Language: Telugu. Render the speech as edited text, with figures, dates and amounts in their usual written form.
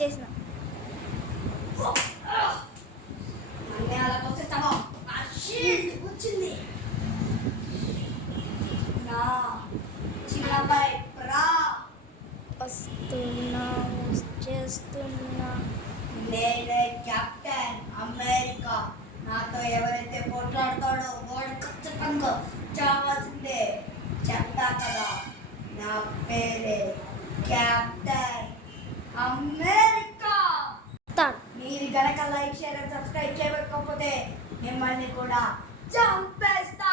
చేసిన వచ్చింది నా చిన్నబాయ్ ప్రా వస్తున్నా చేస్తున్నా నేనే కెప్టెన్ అమెరికా. నాతో ఎవరైతే పోట్లాడతాడో వాడు ఖచ్చితంగా చావాల్సిందే. చెప్తా కదా, నా పేరే కెప్టెన్ అమెరికా. మీరు గనక లైక్ షేర్ అండ్ సబ్స్క్రైబ్ చేయకపోతే మిమ్మల్ని కూడా చంపేస్తా.